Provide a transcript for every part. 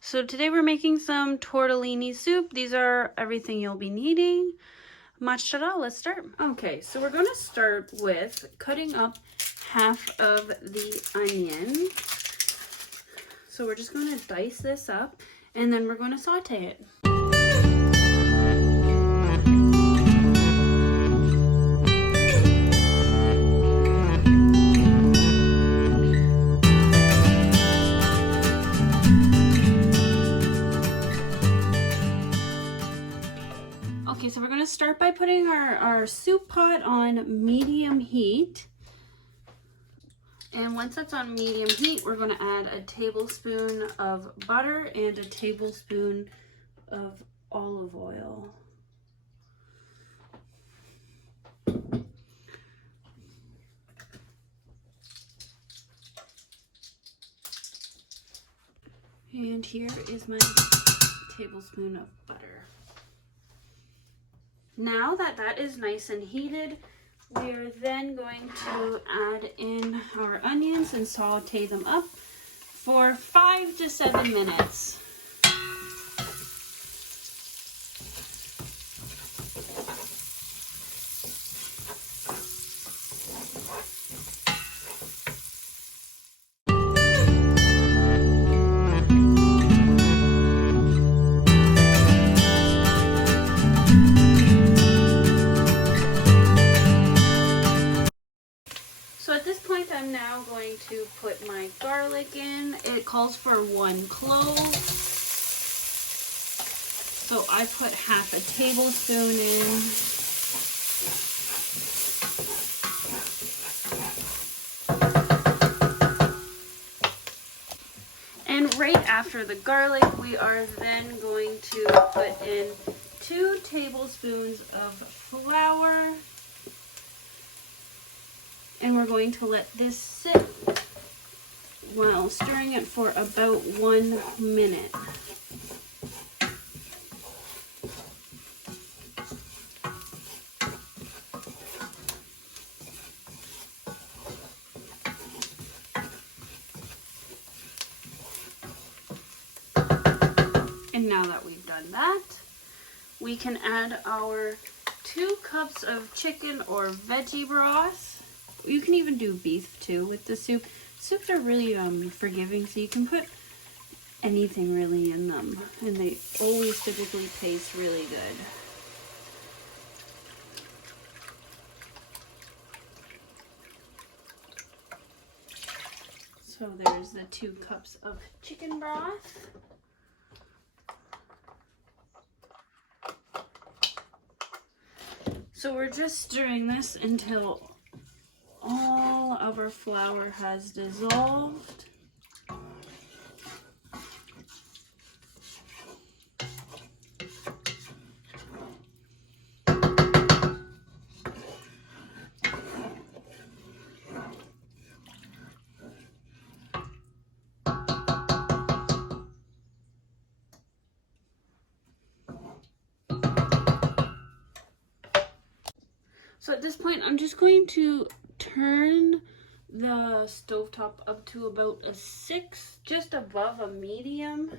So today we're making some tortellini soup. These are everything you'll be needing. Mozzarella, let's start. Okay, so we're going to start with cutting up half of the onion. So we're just going to dice this up and then we're going to saute it. Okay, so we're going to start by putting our soup pot on medium heat. And once that's on medium heat, we're going to add a tablespoon of butter and a tablespoon of olive oil. And here is my tablespoon of butter. Now that that is nice and heated, we are then going to add in our onions and saute them up for 5 to 7 minutes. So at this point, I'm now going to put my garlic in. It calls for 1 clove. So I put half a tablespoon in. And right after the garlic, we are then going to put in 2 tablespoons of flour. And we're going to let this sit while stirring it for about 1 minute. And now that we've done that, we can add our 2 cups of chicken or veggie broth. You can even do beef too with the soup. Soups are really forgiving, so you can put anything really in them, and they always typically taste really good. So there's the 2 cups of chicken broth. So we're just stirring this until all of our flour has dissolved. So at this point, I'm just going to turn the stovetop up to about a 6, just above a medium.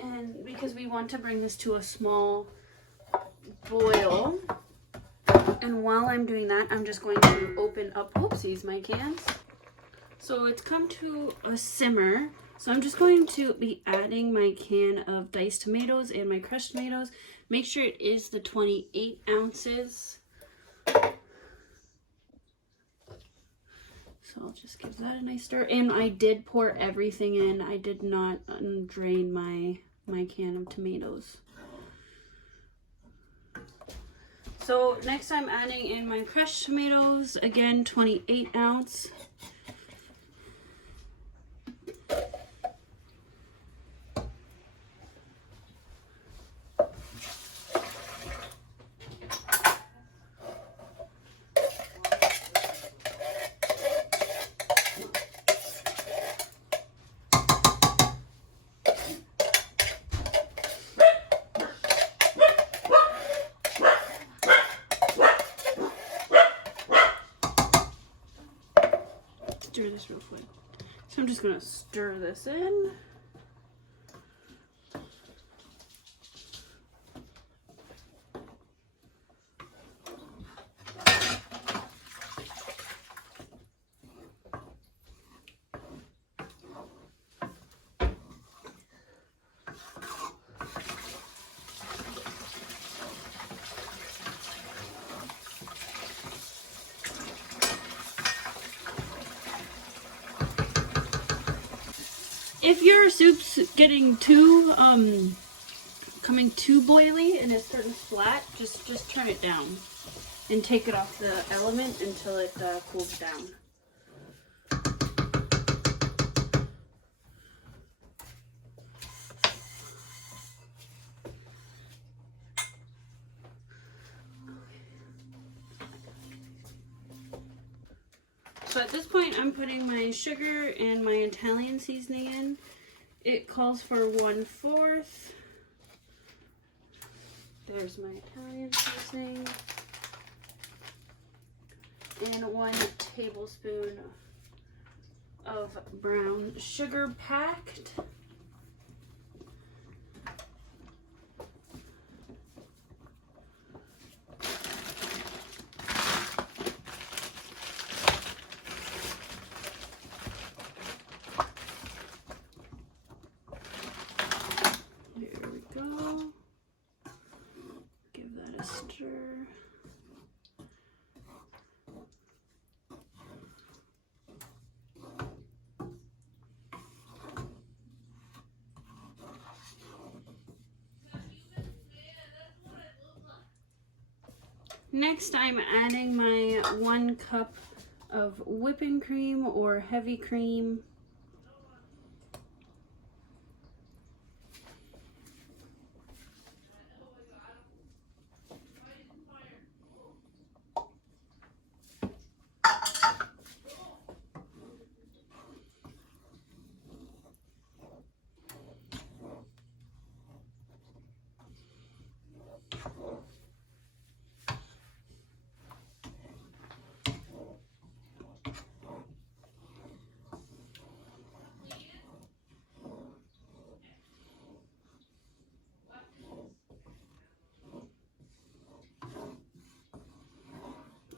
And because we want to bring this to a small boil. And while I'm doing that, I'm just going to open up, whoopsies, my cans. So it's come to a simmer. So I'm just going to be adding my can of diced tomatoes and my crushed tomatoes. Make sure it is the 28 ounces. So I'll just give that a nice stir. And I did pour everything in. I did not drain my can of tomatoes. So next I'm adding in my crushed tomatoes. Again, 28 ounce. Stir this real quick. So I'm just gonna stir this in. If your soup's getting too coming too boily and it's turning flat, just turn it down and take it off the element until it cools down. So at this point, I'm putting my sugar and my Italian seasoning in. It calls for 1/4. There's my Italian seasoning. And 1 tablespoon of brown sugar packed. Next, I'm adding my 1 cup of whipping cream or heavy cream.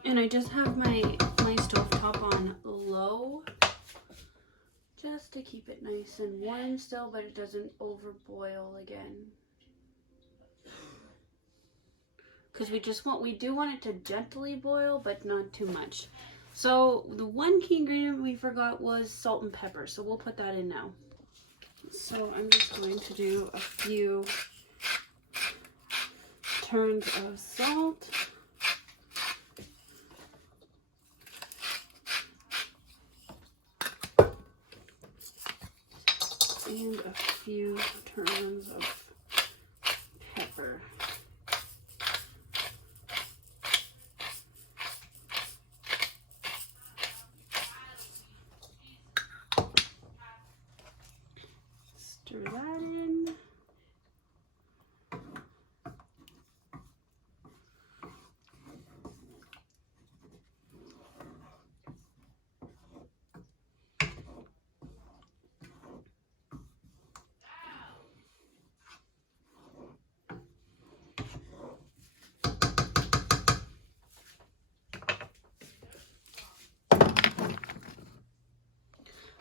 And I just have my stove top on low, just to keep it nice and warm still, but it doesn't overboil again. Because we do want it to gently boil, but not too much. So the one key ingredient we forgot was salt and pepper, so we'll put that in now. So I'm just going to do a few turns of salt. And a few turns of pepper. Stir that in.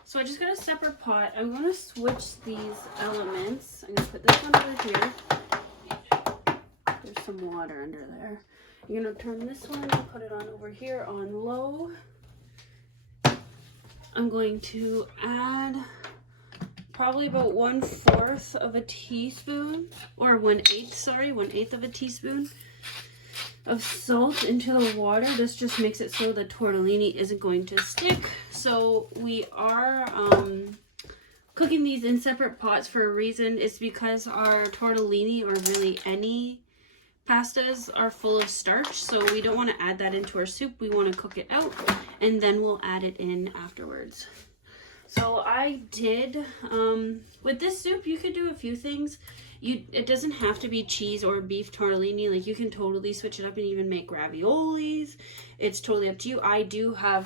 So I just got a separate pot. I'm going to switch these elements. I'm going to put this one over here. There's some water under there. I'm going to turn this one and put it on over here on low. I'm going to add probably about 1/4 of a teaspoon, or 1/8 of a teaspoon of salt into the water. This just makes it so the tortellini isn't going to stick. So we are cooking these in separate pots for a reason. It's because our tortellini, or really any pastas, are full of starch, so we don't want to add that into our soup. We want to cook it out and then we'll add it in afterwards. So I did, with this soup you could do a few things. It doesn't have to be cheese or beef tortellini. Like, you can totally switch it up and even make raviolis. It's totally up to you. I do have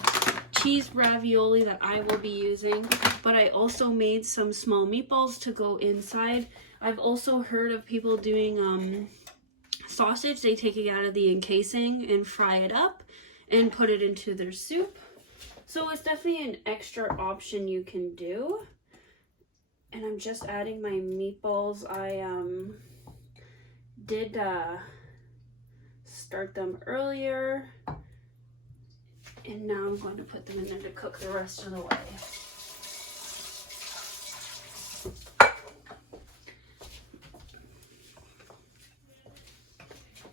cheese ravioli that I will be using, but I also made some small meatballs to go inside. I've also heard of people doing sausage. They take it out of the encasing and fry it up and put it into their soup. So it's definitely an extra option you can do. And I'm just adding my meatballs. I did start them earlier, and now I'm going to put them in there to cook the rest of the way.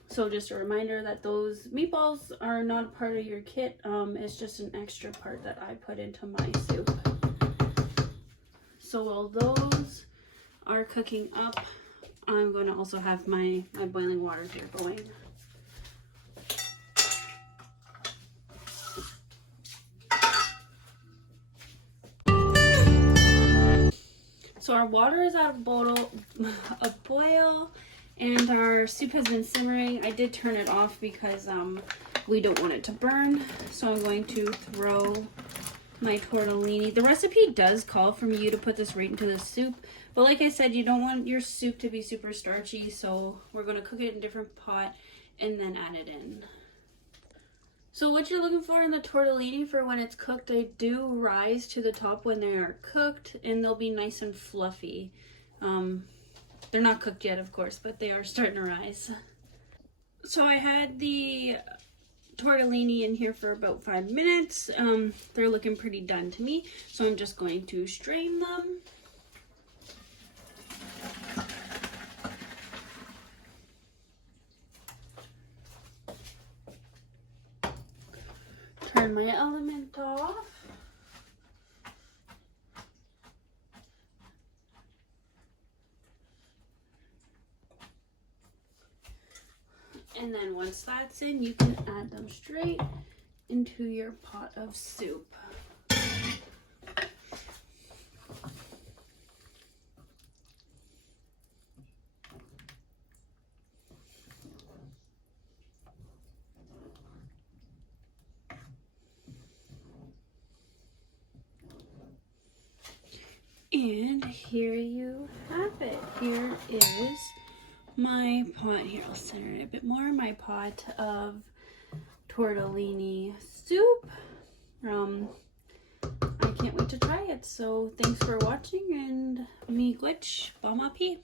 So just a reminder that those meatballs are not a part of your kit. It's just an extra part that I put into my soup. So while those are cooking up, I'm going to also have my boiling water here going. So our water is at a boil, and our soup has been simmering. I did turn it off because we don't want it to burn. So I'm going to throw my tortellini. The recipe does call for you to put this right into the soup, but like I said, you don't want your soup to be super starchy, so we're going to cook it in a different pot and then add it in. So what you're looking for in the tortellini for when it's cooked, they do rise to the top when they are cooked, and they'll be nice and fluffy. They're not cooked yet, of course, but they are starting to rise. So I had the tortellini in here for about 5 minutes. They're looking pretty done to me, so I'm just going to strain them. Turn my element off. And then once that's in, you can add them straight into your pot of soup. And here you have it. Here is my pot. Here, I'll center it a bit more. My pot of tortellini soup. I can't wait to try it. So thanks for watching, and miigwech, bon appétit.